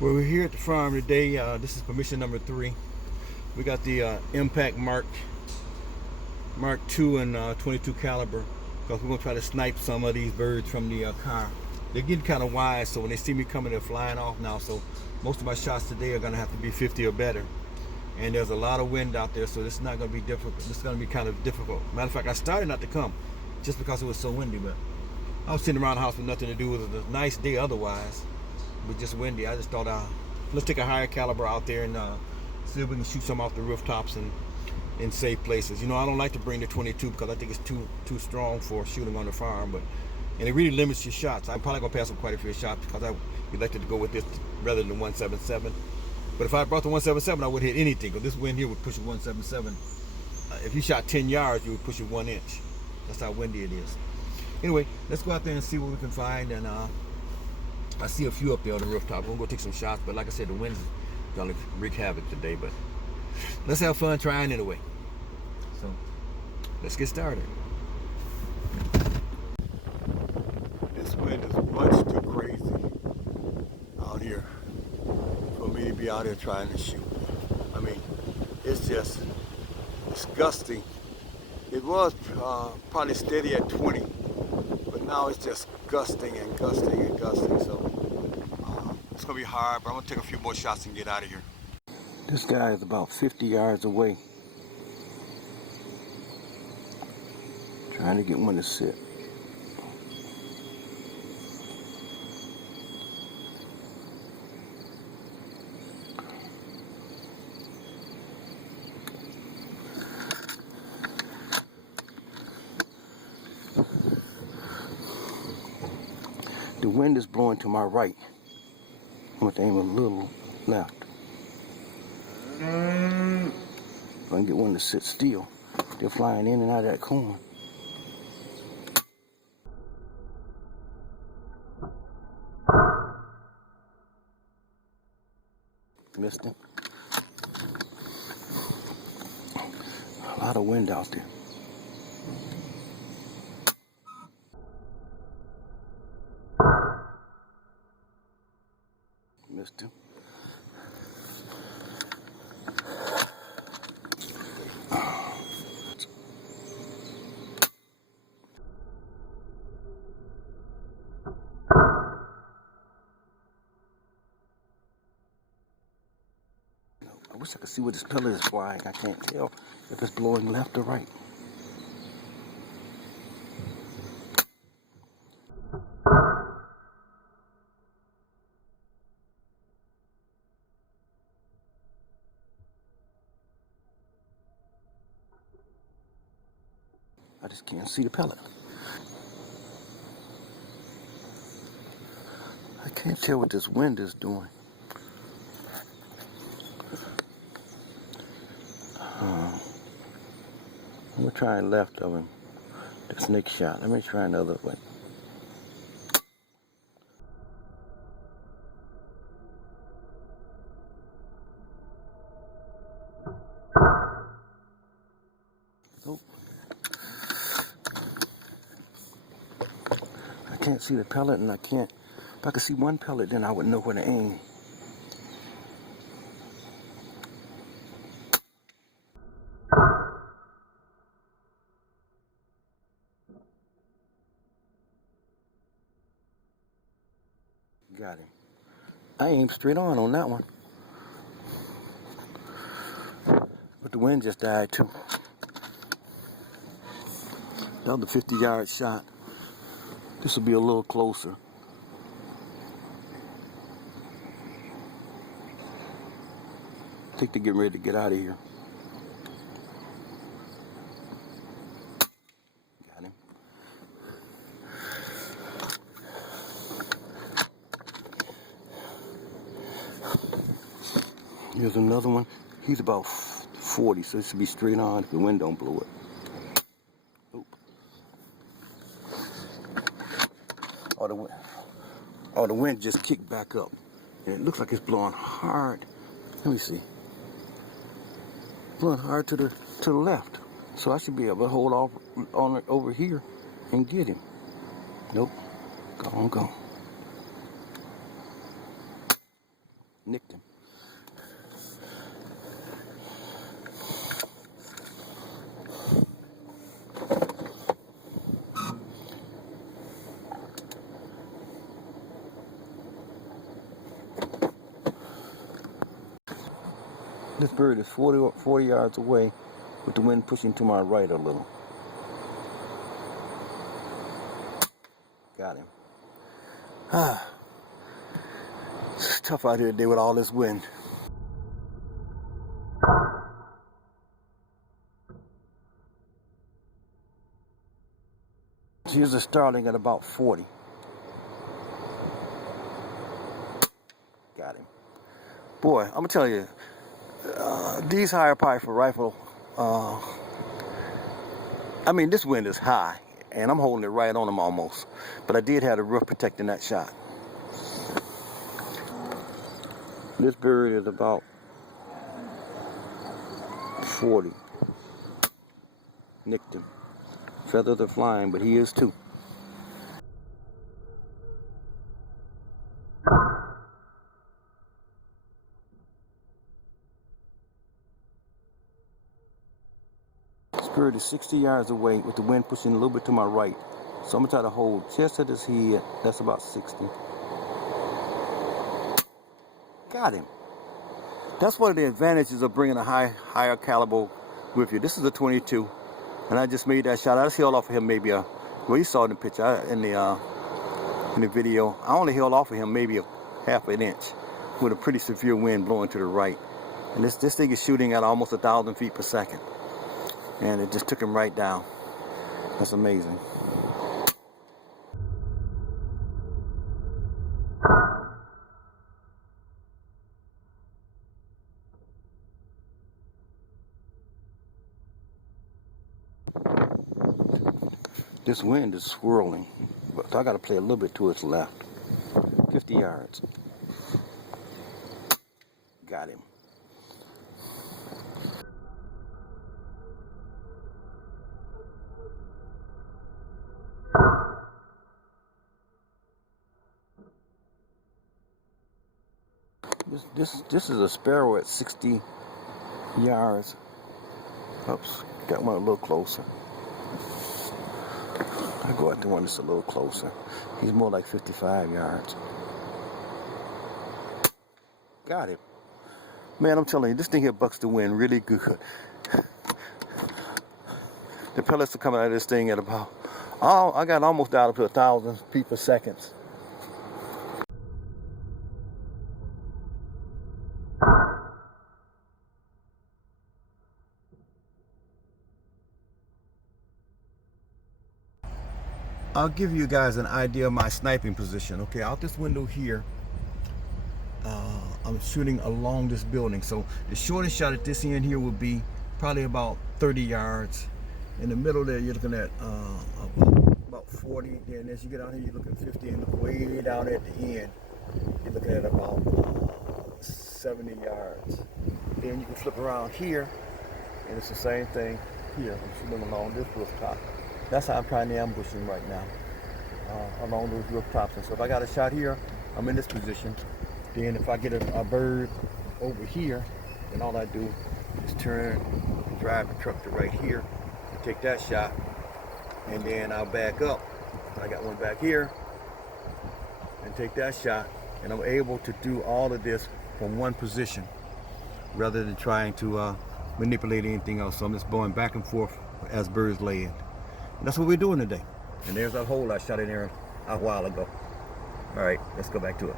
Well, we're here at the farm today. This is permission number 3. We got the Impact Mk2 and 22 caliber because we're gonna try to snipe some of these birds from the car. They're getting kind of wide, so when they see me coming, they're flying off now. So most of my shots today are gonna have to be 50 or better. And there's a lot of wind out there, so this is not gonna be difficult. This is gonna be kind of difficult. Matter of fact, I started not to come just because it was so windy, but I was sitting around the house with nothing to do. It was a nice day otherwise, but just windy. I just thought, let's take a higher caliber out there and see if we can shoot some off the rooftops and in safe places. You know, I don't like to bring the 22 because I think it's too strong for shooting on the farm, and it really limits your shots. I'm probably gonna pass up quite a few shots because I elected to go with this rather than the 177. But if I brought the 177, I would hit anything because this wind here would push a 177. If you shot 10 yards, you would push it 1 inch. That's how windy it is. Anyway, let's go out there and see what we can find. And I see a few up there on the rooftop. We're gonna go take some shots, but like I said, the wind's gonna wreak havoc today. But let's have fun trying anyway. So let's get started. This wind is much too crazy out here for me to be out here trying to shoot. I mean, it's just disgusting. It was probably steady at 20, but now it's just gusting and gusting and gusting. So it's gonna be hard, but I'm gonna take a few more shots and get out of here. This guy is about 50 yards away, trying to get one to sit. The wind is blowing to my right. I'm going to aim a little left. If I can get one to sit still. They're flying in and out of that corn. Missed him. A lot of wind out there. Missed him. I wish I could see where this pellet is flying. I can't tell if it's blowing left or right. I just can't see the pellet. I can't tell what this wind is doing. I'm going to try left of him. This next shot. Let me try another way. Nope. I can't see the pellet, and I can't. If I could see one pellet, then I would know where to aim. Got him. I aimed straight on that one. But the wind just died too. That was a 50-yard shot. This will be a little closer. I think they're getting ready to get out of here. Got him. Here's another one. He's about 40, so it should be straight on if the wind don't blow it. Oop. Oh, the wind just kicked back up. And it looks like it's blowing hard. Let me see. Blowing hard to the left. So I should be able to hold off on it over here and get him. Nope. Go. Nicked him. This bird is 40 yards away with the wind pushing to my right a little. Got him. It's tough out here today with all this wind. Here's a starling at about 40. Got him. Boy, I'm gonna tell you, these higher power rifle, I mean, this wind is high, and I'm holding it right on them almost. But I did have the roof protecting that shot. This bird is about 40. Nicked him. Feathers are flying, but he is too. This bird is 60 yards away with the wind pushing a little bit to my right. So I'm gonna try to hold just at his head. That's about 60. Got him. That's one of the advantages of bringing a higher caliber with you. This is a 22, and I just made that shot. I just held off of him maybe well, you saw it in the picture, in the video. I only held off of him maybe a half an inch with a pretty severe wind blowing to the right. And this thing is shooting at almost 1,000 feet per second. And it just took him right down. That's amazing. This wind is swirling, but I got to play a little bit to its left. 50 yards. Got him. This is a sparrow at 60 yards. Oops, got one a little closer. I go out to one that's a little closer. He's more like 55 yards. Got him. Man, I'm telling you, this thing here bucks the wind really good. The pellets are coming out of this thing at about, I got almost down up to 1,000 feet per second. I'll give you guys an idea of my sniping position. Okay, out this window here, I'm shooting along this building. So the shortest shot at this end here would be probably about 30 yards. In the middle there, you're looking at about 40. Then as you get out here, you're looking 50. And look way down at the end, you're looking at about 70 yards. Then you can flip around here, and it's the same thing here. I'm shooting along this rooftop. That's how I'm trying to ambush him right now, along those rooftops. And so if I got a shot here, I'm in this position. Then if I get a bird over here, then all I do is turn, drive the truck to right here, and take that shot, and then I'll back up. I got one back here, and take that shot, and I'm able to do all of this from one position, rather than trying to manipulate anything else. So I'm just going back and forth as birds land. That's what we're doing today. And there's that hole I shot in there a while ago. All right, let's go back to it.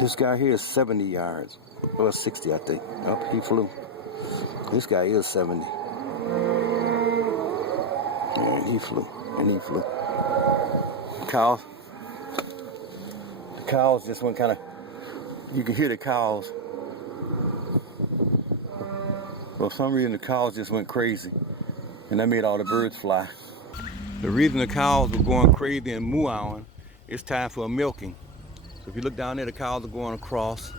This guy here is 70 yards. Or 60, I think. Oh, he flew. This guy is 70. Yeah, he flew. And he flew. The cows just went kind of, you can hear the cows. For some reason, the cows just went crazy. And that made all the birds fly. The reason the cows were going crazy and mooing, it's time for a milking. So if you look down there, the cows are going across.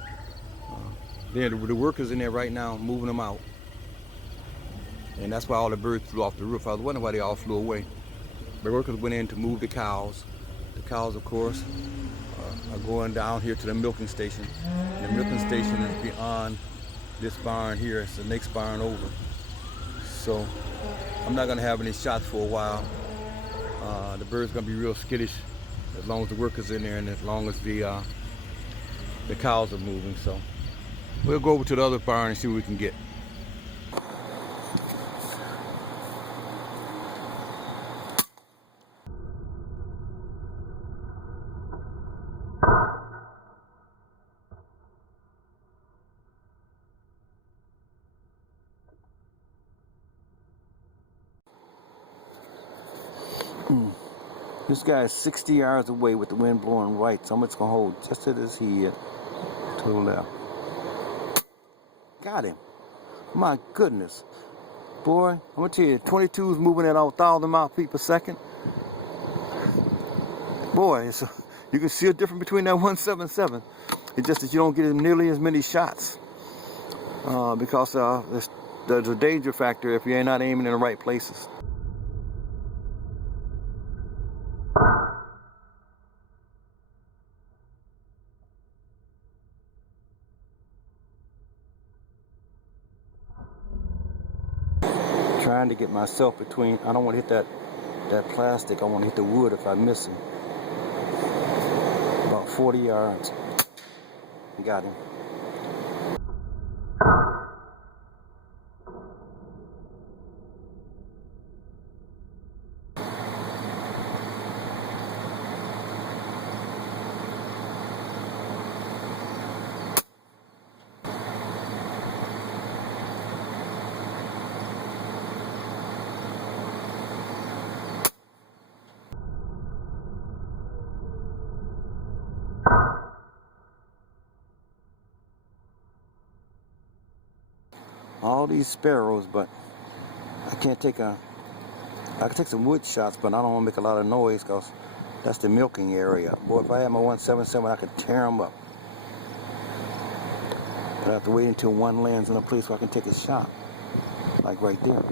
Then the workers in there right now moving them out. And that's why all the birds flew off the roof. I was wondering why they all flew away. The workers went in to move the cows. The cows, of course, going down here to the milking station. And the milking station is beyond this barn here. It's the next barn over. So I'm not gonna have any shots for a while. The bird's gonna be real skittish as long as the workers in there and as long as the cows are moving. So we'll go over to the other barn and see what we can get. This guy is 60 yards away with the wind blowing right, so I'm just gonna hold just at his head to the left. Got him. My goodness. Boy, I'm gonna tell you, 22 is moving at 1,000 feet per second. Boy, you can see a difference between that 177. It's just that you don't get nearly as many shots because there's a danger factor if you're not aiming in the right places. Trying to get myself between, I don't want to hit that plastic, I want to hit the wood if I miss him. About 40 yards. Got him. All these sparrows, but I can take some wood shots, but I don't want to make a lot of noise because that's the milking area. Boy, if I had my 177, I could tear them up. But I have to wait until one lands in a place where I can take a shot, like right there.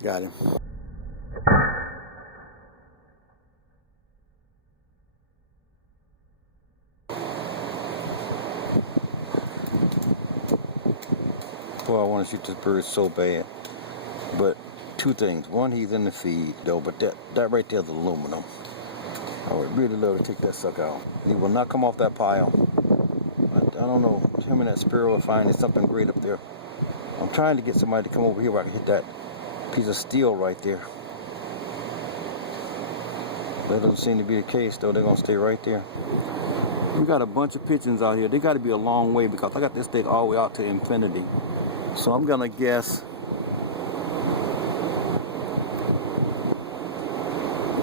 Got him. Well, I want to shoot this bird so bad, but two things. One, he's in the feed though, but that right there is aluminum. I would really love to take that sucker out. He will not come off that pile. I don't know, him and that sparrow are finding something great up there. I'm trying to get somebody to come over here where I can hit that piece of steel right there. That doesn't seem to be the case though. They're gonna stay right there. We got a bunch of pigeons out here. They got to be a long way because I got this thing all the way out to infinity. So I'm gonna guess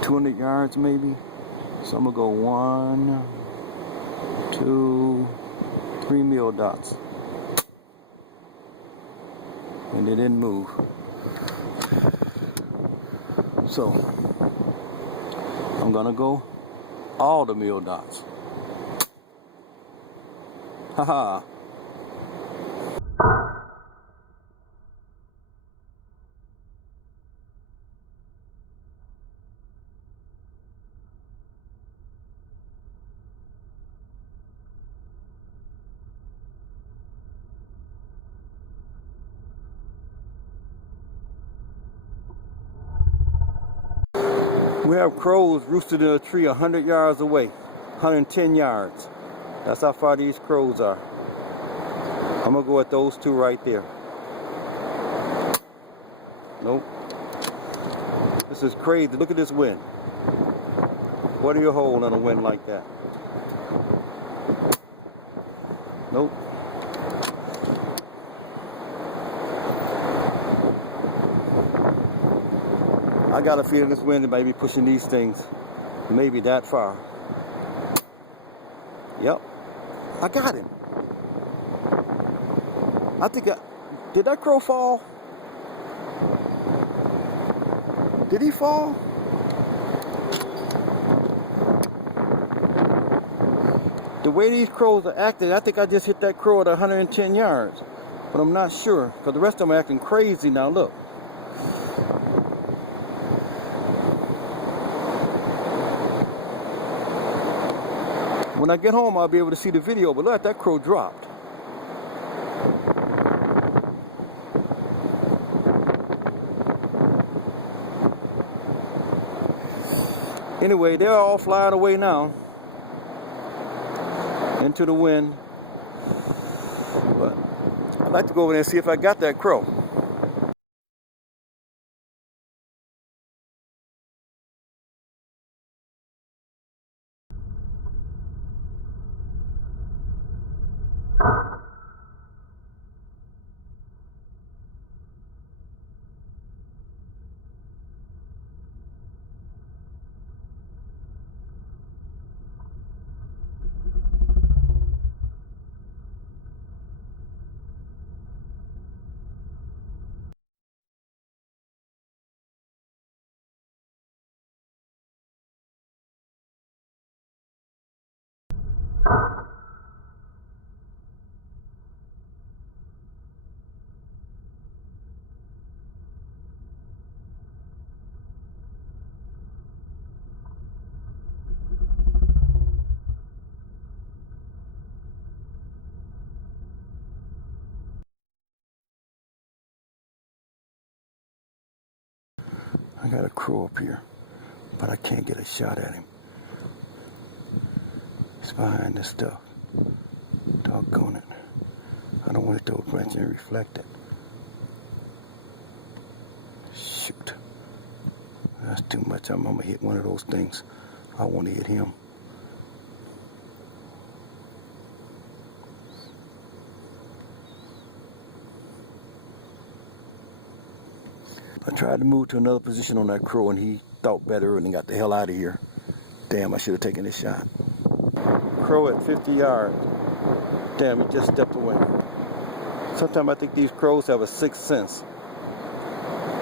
200 yards maybe. So I'm gonna go 1, 2, 3 meal dots. And they didn't move. So I'm gonna go all the meal dots. Haha. We have crows roosted in a tree 100 yards away, 110 yards. That's how far these crows are. I'm gonna go at those two right there. Nope. This is crazy. Look at this wind. What do you hold on a wind like that? Nope. I got a feeling this wind might be pushing these things maybe that far. Yep. I got him. I think did that crow fall? Did he fall? The way these crows are acting, I think I just hit that crow at 110 yards. But I'm not sure, because the rest of them are acting crazy now. Look. When I get home, I'll be able to see the video, but look, that crow dropped. Anyway, they're all flying away now into the wind. But I'd like to go over there and see if I got that crow. I got a crow up here, but I can't get a shot at him. He's behind this stuff. Doggone it. I don't want to throw a branch and reflect it. Shoot. That's too much. I'm gonna hit one of those things. I want to hit him. I tried to move to another position on that crow and he thought better and he got the hell out of here. Damn, I should have taken this shot. Crow at 50 yards. Damn, he just stepped away. Sometimes I think these crows have a sixth sense.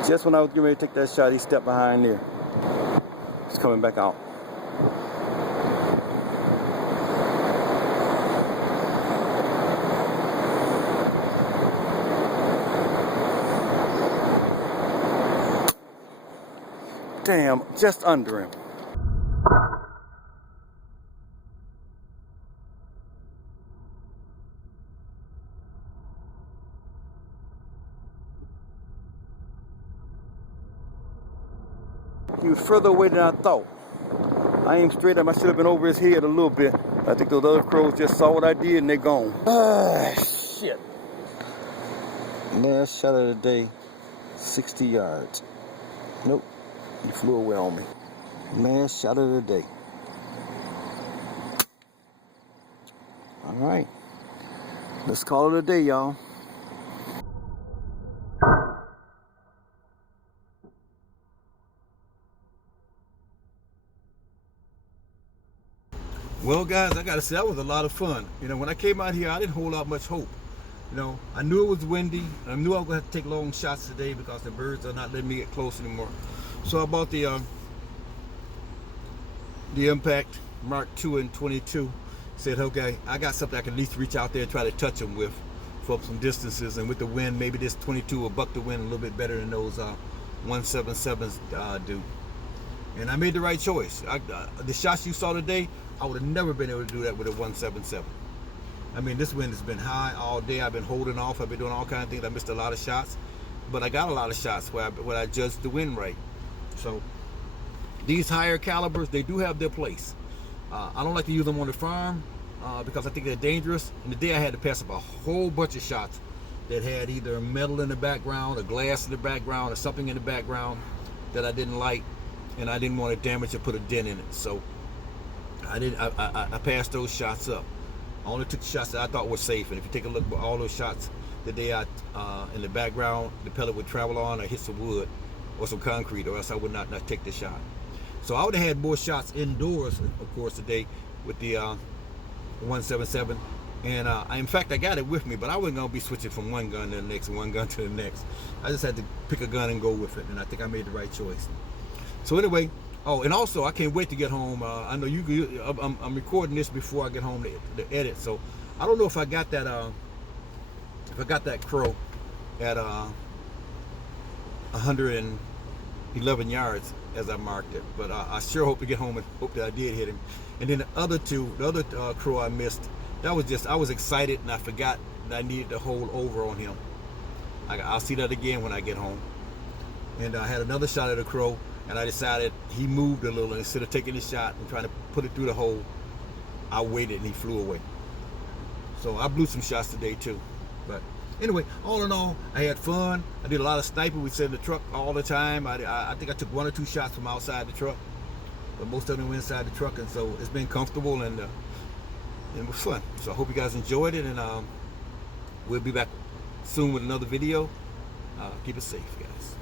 Just when I was getting ready to take that shot, he stepped behind there. He's coming back out. Damn, just under him. He was further away than I thought. I aimed straight up. I should have been over his head a little bit. I think those other crows just saw what I did and they're gone. Ah, shit. Last shot of the day, 60 yards. Nope. He flew away on me. Last shot of the day. All right. Let's call it a day, y'all. Well, guys, I gotta say that was a lot of fun. You know, when I came out here, I didn't hold out much hope. You know, I knew it was windy. I knew I was gonna have to take long shots today because the birds are not letting me get close anymore. So I bought the Impact Mk2 and 22. Said, okay, I got something I can at least reach out there and try to touch them with for some distances. And with the wind, maybe this 22 will buck the wind a little bit better than those 177s do. And I made the right choice. The shots you saw today, I would have never been able to do that with a 177. I mean, this wind has been high all day. I've been holding off. I've been doing all kinds of things. I missed a lot of shots, but I got a lot of shots where I judged the wind right. So these higher calibers, they do have their place. I don't like to use them on the farm because I think they're dangerous. And today I had to pass up a whole bunch of shots that had either metal in the background, or glass in the background, or something in the background that I didn't like, and I didn't want to damage or put a dent in it. So I passed those shots up. I only took shots that I thought were safe. And if you take a look at all those shots that they had in the background, the pellet would travel on or hit some wood or some concrete, or else I would not take the shot. So I would have had more shots indoors, of course, today with the 177. And in fact, I got it with me, but I wasn't going to be switching from one gun to the next and one gun to the next. I just had to pick a gun and go with it, and I think I made the right choice. So anyway, Oh, and also I can't wait to get home. I know I'm recording this before I get home to edit, so I don't know if I got that. If I got that crow at 111 yards as I marked it, but I sure hope to get home and hope that I did hit him. And then the other crow I missed. That was just, I was excited and I forgot that I needed to hold over on him. I'll see that again when I get home. And I had another shot at a crow, and I decided he moved a little, and instead of taking the shot and trying to put it through the hole, I waited and he flew away. So I blew some shots today too. But anyway, all in all, I had fun. I did a lot of sniping. We sat in the truck all the time. I think I took 1 or 2 shots from outside the truck, but most of them were inside the truck, and so it's been comfortable and it was fun. So I hope you guys enjoyed it, and we'll be back soon with another video. Keep it safe, guys.